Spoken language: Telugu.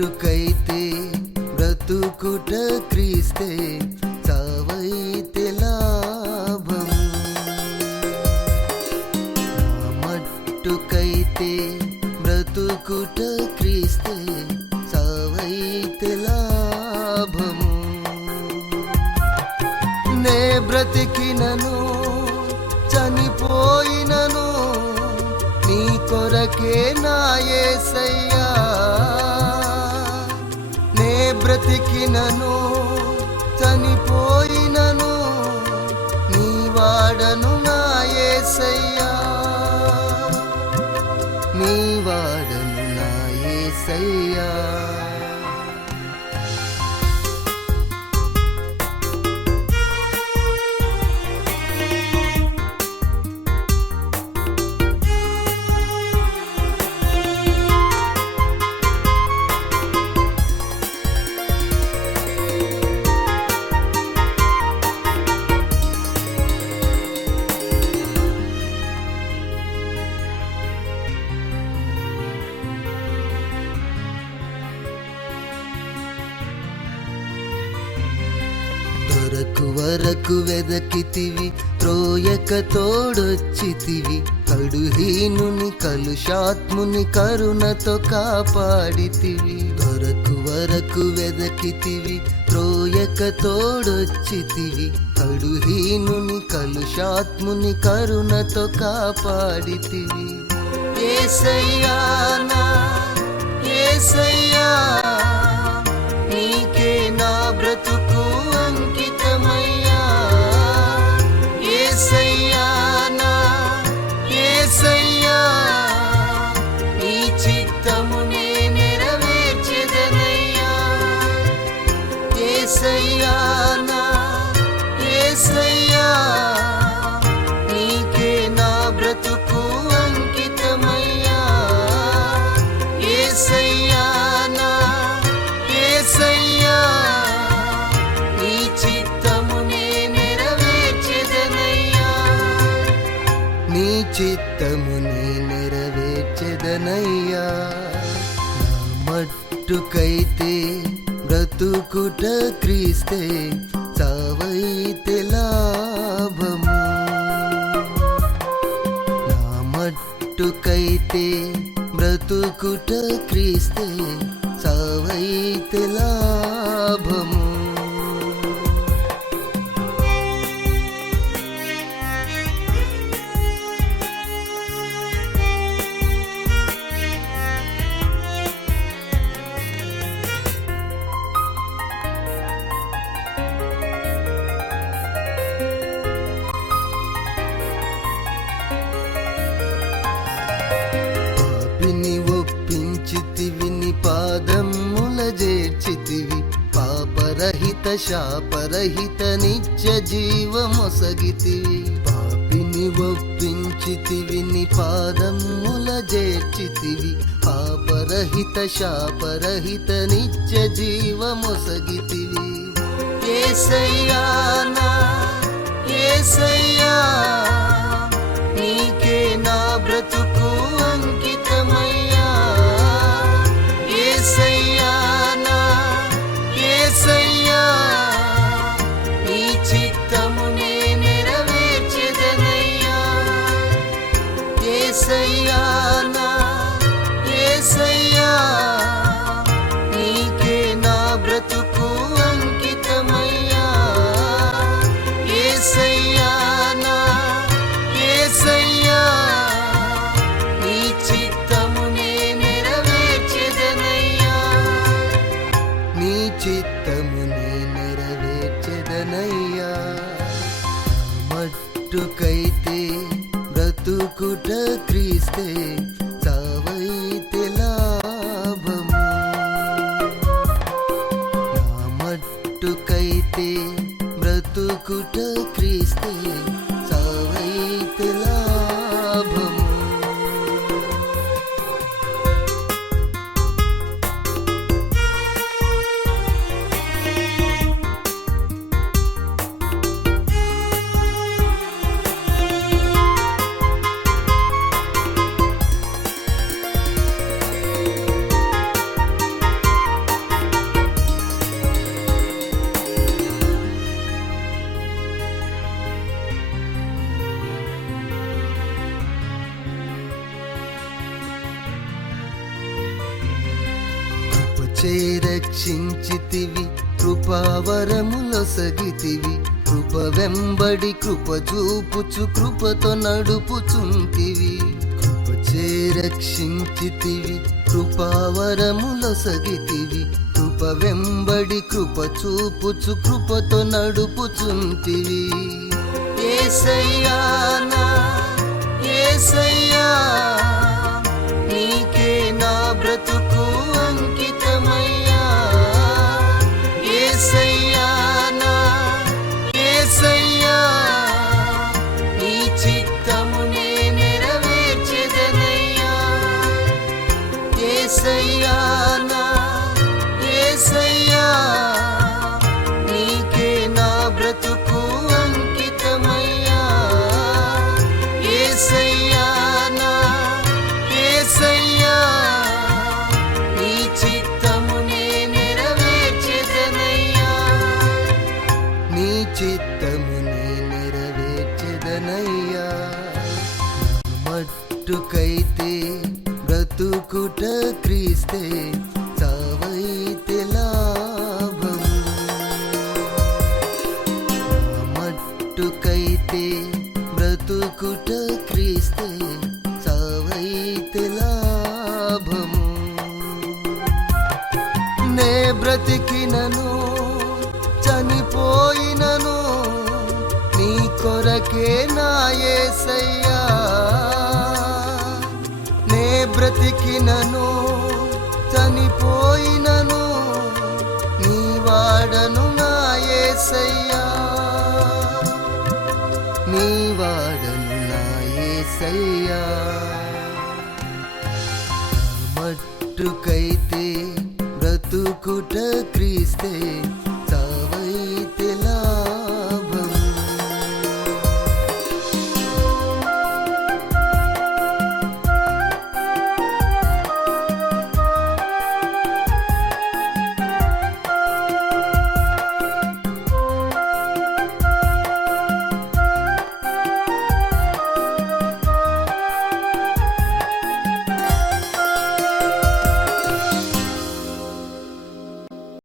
మట్టుకైతే బ్రతుకుట క్రీస్తే చావైతే లాభం. నా మట్టుకైతే బ్రతుకుట క్రీస్తే చావైతే లాభము నే బ్రతికినను చనిపోయినను నీ కొరకే నాయసయ్యా బ్రతికినను చనిపోయి దొరకు వరకు వెదకితివి త్రోయక తోడొచ్చితివి. కడుహీనుని కలుషాత్ముని కరుణతో కాపాడితివి. దొరకు వరకు వెదకితివి త్రోయక తోడొచ్చితివి. కడుహీనుని కలుషాత్ముని కరుణతో కాపాడితివి. ఏసయ్యానా ఏసయ్యా నీకే నా బ్రతు చిత్తమునే నెరవేర్చెదనయ్యా. నా మట్టుకైతే బ్రతుకుట క్రీస్తే చావైతే లాభము. నా మట్టుకైతే బ్రతుకుట క్రీస్తే చావైతే లాభము పాపిని ఒప్పించితివి నీ పాదముల చేర్చితివి పాపరహిత శాపరహిత నిత్య జీవమొసగితివి. పాపిని ఒప్పించితివి నీ పాదముల చేర్చితివి పాపరహిత శాపరహిత నిత్య జీవమొసగితివి. ఏసయ్యా నా ఏసయ్యా ఏసయ్యా triste. చేరక్షించితివి కృపావరములొసగితివి కృప వెంబడి కృప చూపుచు కృపతో నడుపుచుంటివి. కృప చేరక్షించితివి కృపావరములొసగితివి కృప వెంబడి కృప చూపుచు కృపతో నడుపుచుంటివి. ఏసయ్యా నా ఏసయ్యా ఏసయ్యా నా చావైతే లాభము మట్టుకైతే బ్రతుకుట క్రీస్తే చావైతే లాభము. నే బ్రతికినను చనిపోయినను నీ కొరకే నా యేసయ్యా నే బ్రతికినను పోయినను నీ వాడను నాయేసయ్యా నీ వాడను నా యేసయ్యా మట్టుకైతే బ్రతుకుట క్రీస్తే